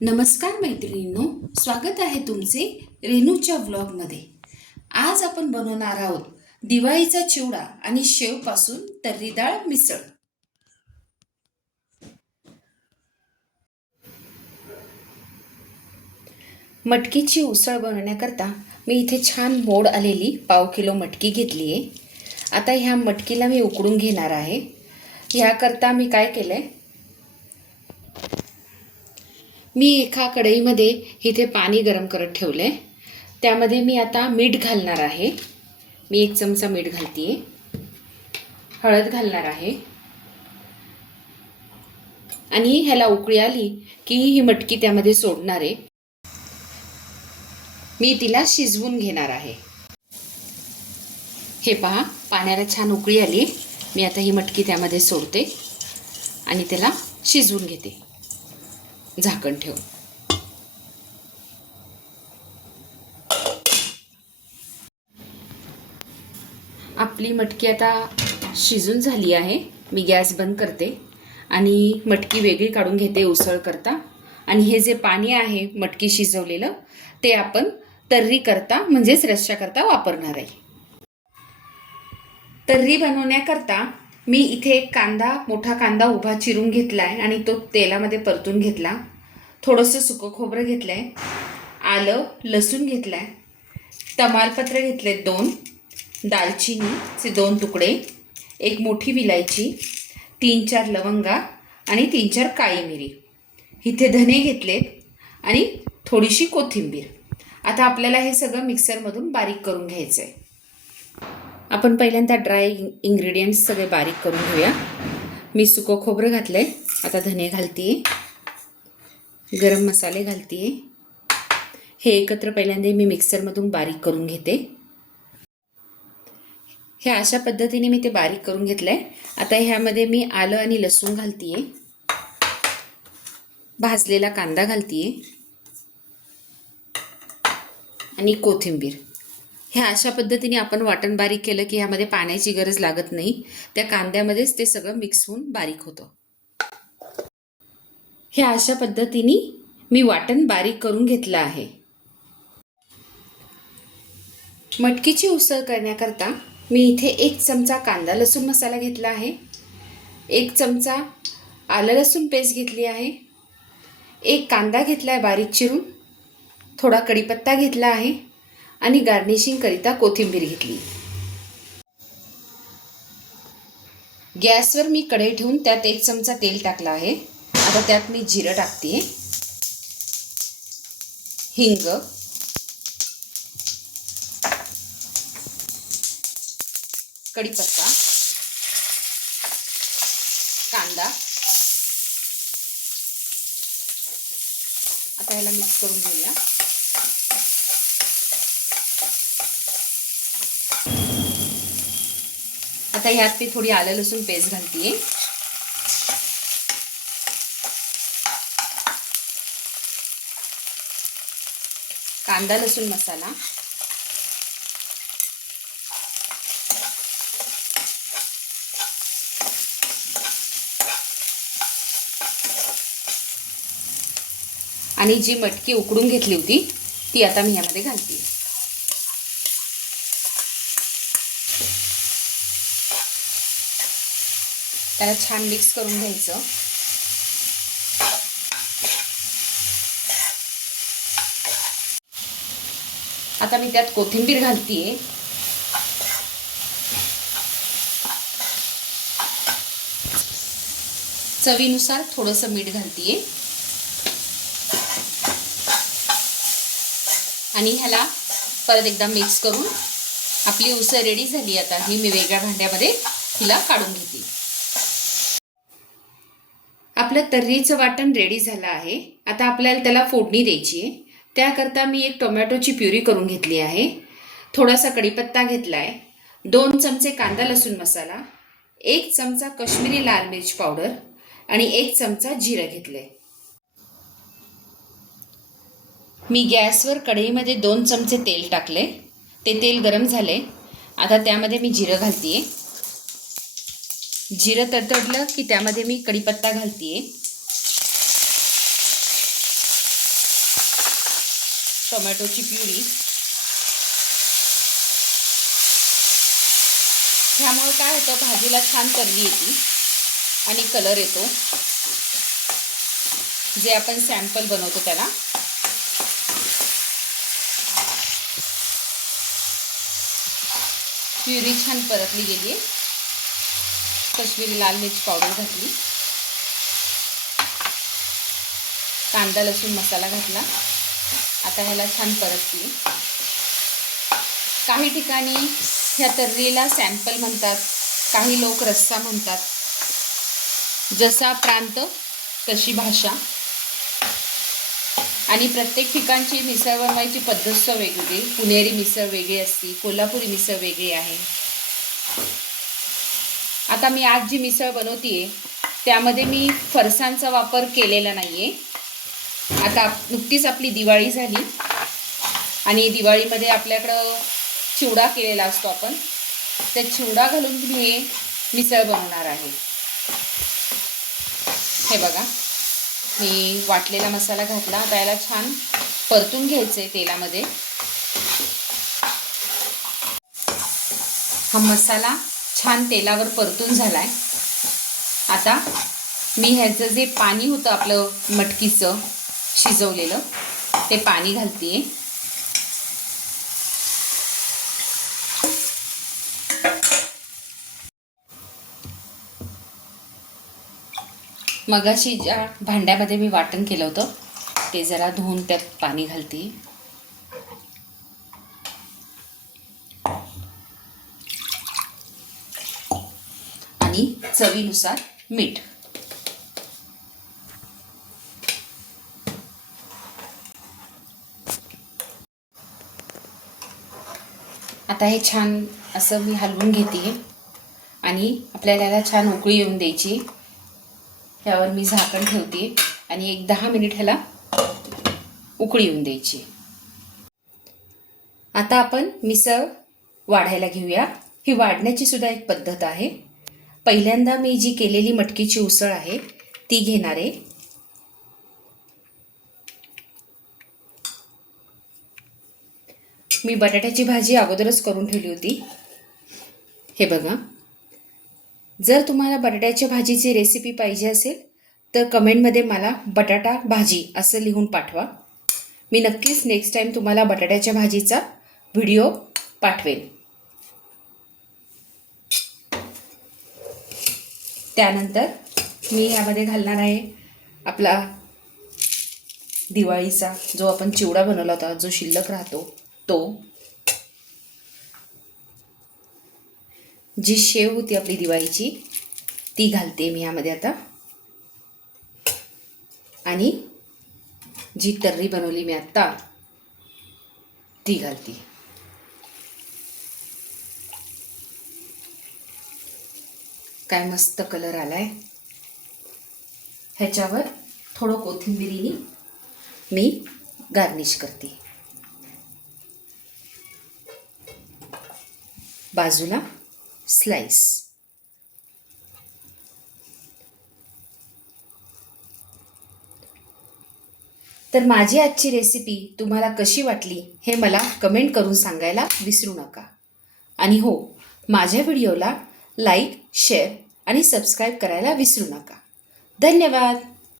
नमस्कार मैत्रिणींनो स्वागत आहे तुमचे रेणूच्या व्लॉगमध्ये आज आपण बनवणार आहोत दिवाळीचा चिवडा आणि शेवपासून तर्री डाळ मिसळ. मटकीची उसळ बनवण्याकरता मी इथे छान मोड आलेली पाव किलो मटकी घेतली आहे आता ह्या मटकीला मी उकडून घेणार आहे. ह्याकरता मी काय केलं आहे मी एका कढईमध्ये इथे पाणी गरम करत ठेवलं आहे त्यामध्ये मी आता मीठ घालणार आहे. मी एक चमचा मीठ घालते हळद घालणार आहे. आणि ह्याला उकळी आली की ही मटकी त्यामध्ये सोडणार आहे. मी तिला शिजवून घेणार आहे. हे पहा पाण्याला छान उकळी आली. मी आता ही मटकी त्यामध्ये सोडते आणि त्याला शिजवून घेते. झाकण ठेवून. आपली मटकी आता शिजून झाली आहे. मी गॅस बंद करते आणि मटकी वेगळी काढून घेते उसळ करता. आणि हे जे पाणी आहे मटकी शिजवलेलं ते आपण तर्री करता म्हणजेच रश्श्याकरता वापरणार आहे. तर्री बनवण्याकरता मी इथे एक कांदा मोठा कांदा उभा चिरून घेतला आहे आणि तो तेलामध्ये परतून घेतला. थोडंसं सुकं खोबरं घेतलं आहे आलं लसूण घेतलं आहे तमालपत्र घेतले दोन दालचिनीचे दोन तुकडे एक मोठी विलायची तीन चार लवंगा आणि तीन चार काळी मिरी. इथे धने घेतलेत आणि थोडीशी कोथिंबीर. आता आपल्याला हे सगळं मिक्सरमधून बारीक करून घ्यायचं आहे आपण पहिल्यांदा ड्राय इंग्रेडियंट्स सगळे बारीक करून घेऊया. मी सुकं खोबरं घातलं आहे आता धने घालते गरम मसाले घालते हे एकत्र पहिल्यांदा मी मिक्सरमधून बारीक करून घेते. हे अशा पद्धतीने मी ते बारीक करून घेतलं आहे आता ह्यामध्ये मी आलं आणि लसूण घालते भाजलेला कांदा घालते आणि कोथिंबीर. हे अशा पद्धतीने आपण वाटण बारीक केलं की ह्यामध्ये पाण्याची गरज लागत नाही. त्या कांद्यामध्येच ते सगळं मिक्स होऊन बारीक होतं. हे अशा पद्धतीने मी वाटण बारीक करून घेतलं आहे. मटकीची उसळ करण्याकरता मी इथे एक चमचा कांदा लसूण मसाला घेतला आहे. एक चमचा आलं लसूण पेस्ट घेतली आहे. एक कांदा घेतला आहे बारीक चिरून. थोडा कढीपत्ता घेतला आहे आणि गार्निशिंगकरिता कोथिंबीर घेतली. गॅसवर मी कढई ठेवून त्यात एक चमचा तेल टाकला आहे. आता त्यात मी जिरं टाकते. हिंग. कढीपत्ता. कांदा. आता याला मिक्स करून घेऊया. आता ह्यात मी थोडी आलं लसूण पेस्ट घालते कांदा लसूण मसाला. आणि जी मटकी उकडून घेतली होती ती आता मी यामध्ये घालते. त्याला छान मिक्स करून घ्यायचं. आता मी त्यात कोथिंबीर घालतीये. चवीनुसार थोडंसं मीठ घालतीये. आणि ह्याला परत एकदा मिक्स करून आपली उसळ रेडी झाली. आता ही मी वेगळ्या भांड्यामध्ये हिला काढून घेते. आपलं तर्रीचं वाटण रेडी झालं आहे. आता आपल्याला त्याला फोडणी द्यायची आहे त्याकरता मी एक टोमॅटोची प्युरी करून घेतली आहे. थोडासा कढीपत्ता घेतला आहे दोन चमचे कांदा लसूण मसाला एक चमचा कश्मीरी लाल मिरच पावडर आणि एक चमचा जिरं घेतलं आहे मी गॅसवर कढईमध्ये दोन चमचे तेल टाकले. ते तेल गरम झाले. आता त्यामध्ये मी जिरं घालते आहे जिरं तडतडलं की त्यामध्ये मी कढीपत्ता घालते आहे टोमॅटोची प्युरी. ह्यामुळे काय होतं भाजीला छान तर्री येते आणि कलर येतो. जे आपण सॅम्पल बनवतो त्याला. प्युरी छान परतली गेली आहे. कश्मीरी लाल मिरची पावडर घातली. कांदा लसूण मसाला घातला. आता ह्याला छान परतली. काही ठिकाणी ह्या तर्रीला सॅम्पल म्हणतात काही लोक रस्सा म्हणतात. जसा प्रांत तशी भाषा. आणि प्रत्येक ठिकाणची मिसळ बनवायची पद्धत वेगळी वेगवेगळी. पुणेरी मिसळ वेगळी असते कोल्हापुरी मिसळ वेगळी आहे. आता मी आज जी मिसळ बनवतीये त्यामध्ये मी फरसांचा वापर केलेला नाही आहे आता नुकतीच आपली दिवाळी झाली. आणि दिवाळीमध्ये आपल्याकडं चिवडा केलेला असतो आपण. त्या चिवडा घालून तुम्ही हे मिसळ बनवणार आहे. हे बघा. मी वाटलेला मसाला घातला. आता याला छान परतून घ्यायचं आहे तेलामध्ये. हा मसाला छान तेलावर परतून झाला आहे आता मी ह्याचं जे पाणी होतं आपलं मटकीचं शिजवलेलं. ते पाणी घालते मगाशी ज्या भांड्यामध्ये मी वाटण केलं होतं ते जरा धुवून त्यात पाणी घालते आणि चवीनुसार मीठ. आता हे छान असं मी हलवून घेते. आणि आपल्याला याला छान उकळी येऊन द्यायची. ह्यावर मी झाकण ठेवते. आणि एक दहा मिनिट ह्याला उकळी येऊन द्यायची. आता आपण मिसळ वाढायला घेऊया. ही वाढण्याची सुद्धा एक पद्धत आहे. पहिल्यांदा मी जी केलेली मटकीची उसळ आहे ती घेणार आहे. मी बटाट्याची भाजी अगोदरच करून ठेवली होती. हे बघा. जर तुम्हाला बटाट्याच्या भाजीची रेसिपी पाहिजे असेल तर कमेंटमध्ये मला बटाटा भाजी असं लिहून पाठवा. मी नक्कीच नेक्स्ट टाईम तुम्हाला बटाट्याच्या भाजीचा व्हिडिओ पाठवेन. त्यानंतर मी यामध्ये घालणार आहे आपला दिवाळीचा जो आपण चिवडा बनवला होता जो शिल्लक राहतो. तो जी शेव होती आपली दिवाळीची ती घालते मी यामध्ये आता. आणि जी तर्री बनवली मी आत्ता ती घालते. काय मस्त कलर आलाय. ह्याच्यावर थोडं कोथिंबिरीने मी गार्निश करते. बाजूला स्लाइस. तर माझी आजची रेसिपी तुम्हाला कशी वाटली हे मला कमेंट करून सांगायला विसरू नका. आणि हो माझ्या व्हिडिओला लाईक शेअर आणि सबस्क्राईब करायला विसरू नका. धन्यवाद!